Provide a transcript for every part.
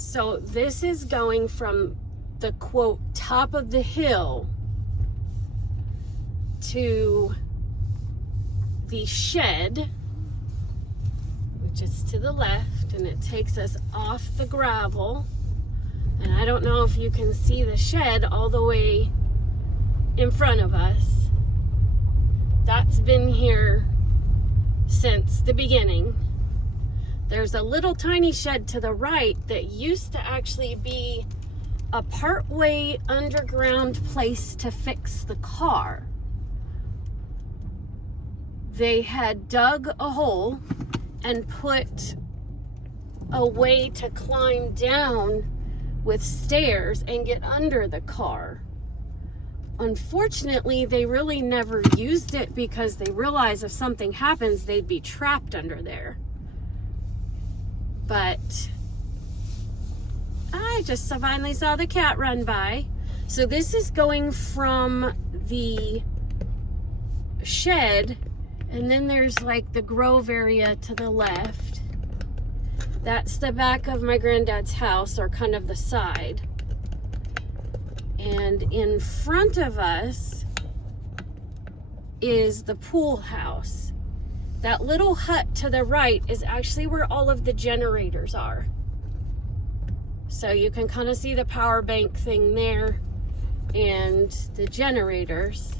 So this is going from the quote top of the hill to the shed, which is to the left, and it takes us off the gravel. And I don't know if you can see the shed all the way in front of us. That's been here since the beginning. There's a little tiny shed to the right that used to actually be a partway underground place to fix the car. They had dug a hole and put a way to climb down with stairs and get under the car. Unfortunately, they really never used it because they realized if something happens, they'd be trapped under there. But I just finally saw the cat run by. So this is going from the shed, and then there's like the grove area to the left. That's the back of my granddad's house, or kind of the side. And in front of us is the pool house. That little hut to the right is actually where all of the generators are. So you can kind of see the power bank thing there and the generators.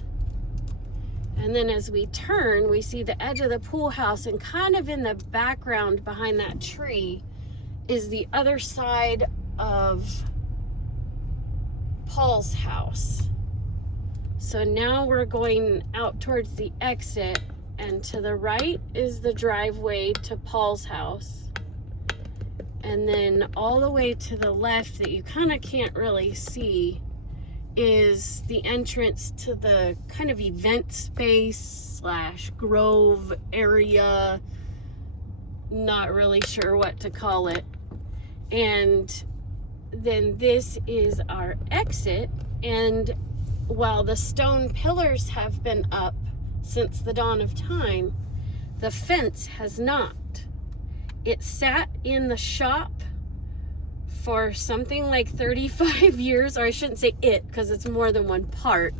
And then as we turn, we see the edge of the pool house, and kind of in the background behind that tree is the other side of Paul's house. So now we're going out towards the exit, and to the right is the driveway to Paul's house. And then all the way to the left that you kind of can't really see is the entrance to the kind of event space / grove area. Not really sure what to call it. And then this is our exit. And while the stone pillars have been up since the dawn of time, the fence has not. It sat in the shop for something like 35 years, or I shouldn't say it because it's more than one part.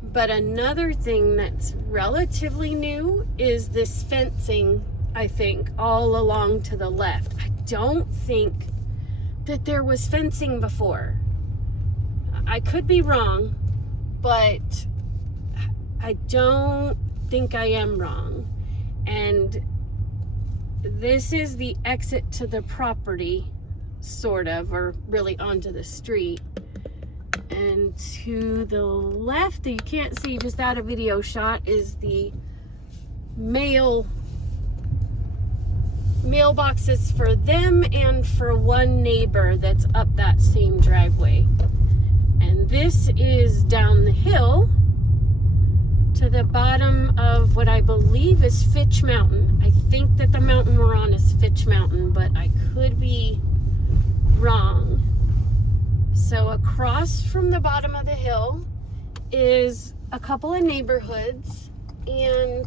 But another thing that's relatively new is this fencing, I think, all along to the left. I don't think that there was fencing before. I could be wrong, but I don't think I am wrong. And this is the exit to the property, sort of, or really onto the street. And to the left, that you can't see just out of video shot, is the mailboxes for them and for one neighbor that's up that same driveway. And this is down the hill to the bottom of what I believe is Fitch Mountain. I think that the mountain we're on is Fitch Mountain, but I could be wrong. So across from the bottom of the hill is a couple of neighborhoods, and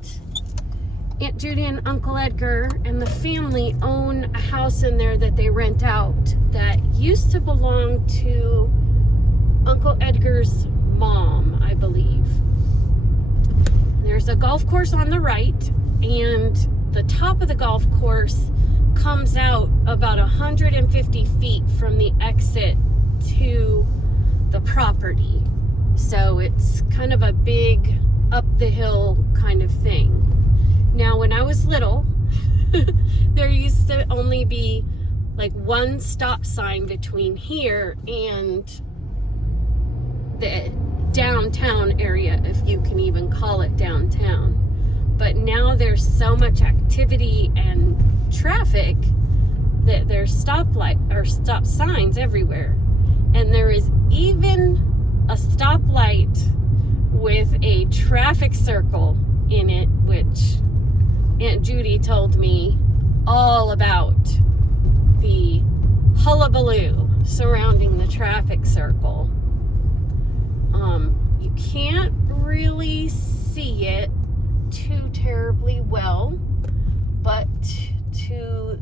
Aunt Judy and Uncle Edgar and the family own a house in there that they rent out that used to belong to Uncle Edgar's mom, I believe. There's a golf course on the right, and the top of the golf course comes out about 150 feet from the exit to the property. So it's kind of a big up the hill kind of thing. Now, when I was little, there used to only be like one stop sign between here and the downtown area, if you can even call it downtown. But now there's so much activity and traffic that there's stop signs everywhere. And there is even a stoplight with a traffic circle in it, which Aunt Judy told me all about the hullabaloo surrounding the traffic circle. You can't really see it too terribly well, but to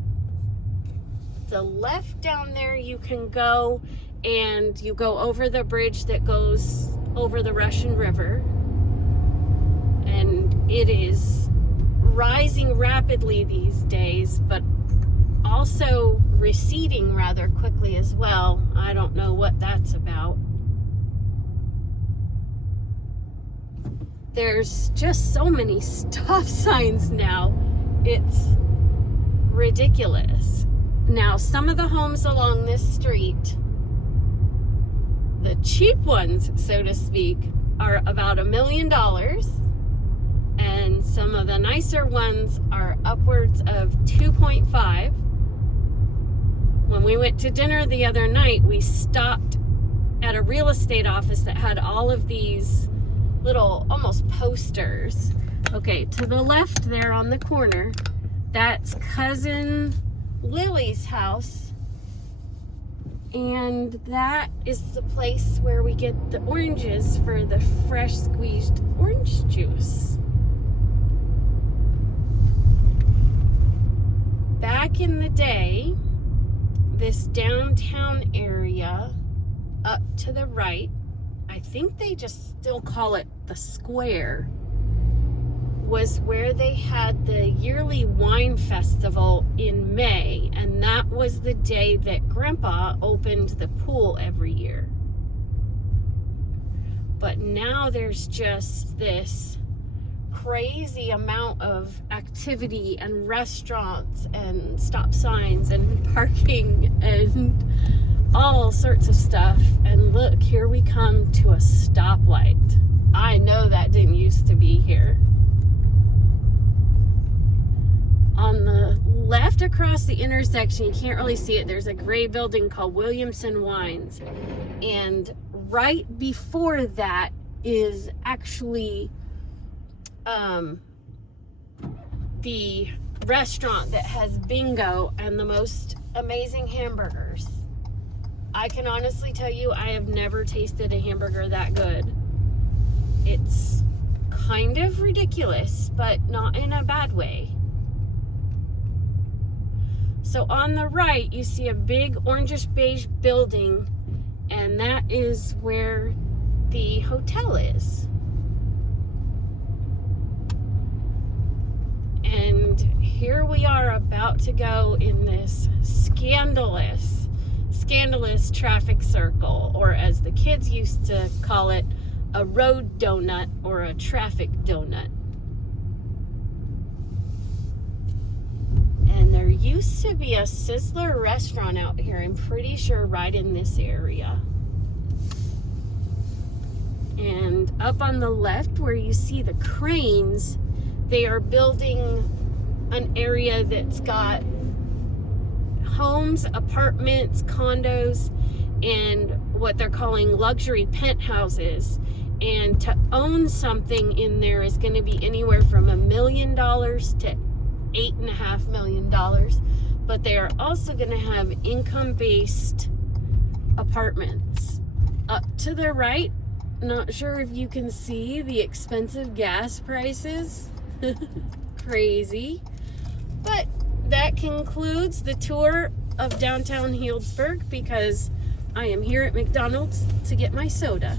the left down there, you can go, and you go over the bridge that goes over the Russian River. And it is rising rapidly these days, but also receding rather quickly as well. I don't know what that's about. There's just so many stop signs now. It's ridiculous. Now, some of the homes along this street, the cheap ones, so to speak, are about $1 million. And some of the nicer ones are upwards of 2.5. When we went to dinner the other night, we stopped at a real estate office that had all of these little almost posters. Okay, to the left there on the corner, that's cousin Lily's house, and that is the place where we get the oranges for the fresh squeezed orange juice. Back in the day, this downtown area up to the right, I think they just still call it the square, was where they had the yearly wine festival in May, and that was the day that Grandpa opened the pool every year. But now there's just this crazy amount of activity and restaurants and stop signs and parking and all sorts of stuff. And look, here we come to a stoplight. I know that didn't used to be here. On the left across the intersection, you can't really see it, there's a gray building called Williamson Wines. And right before that is actually the restaurant that has bingo and the most amazing hamburgers. I can honestly tell you, I have never tasted a hamburger that good. It's kind of ridiculous, but not in a bad way. So on the right, you see a big orangish beige building, and that is where the hotel is. And here we are about to go in this scandalous traffic circle, or as the kids used to call it, a road donut or a traffic donut. And there used to be a Sizzler restaurant out here, I'm pretty sure right in this area. And up on the left where you see the cranes, they are building an area that's got homes, apartments, condos, and what they're calling luxury penthouses. And to own something in there is going to be anywhere from $1 million to $8.5 million. But they are also going to have income-based apartments. Up to the right, not sure if you can see the expensive gas prices. Crazy. But that concludes the tour of downtown Healdsburg, because I am here at McDonald's to get my soda.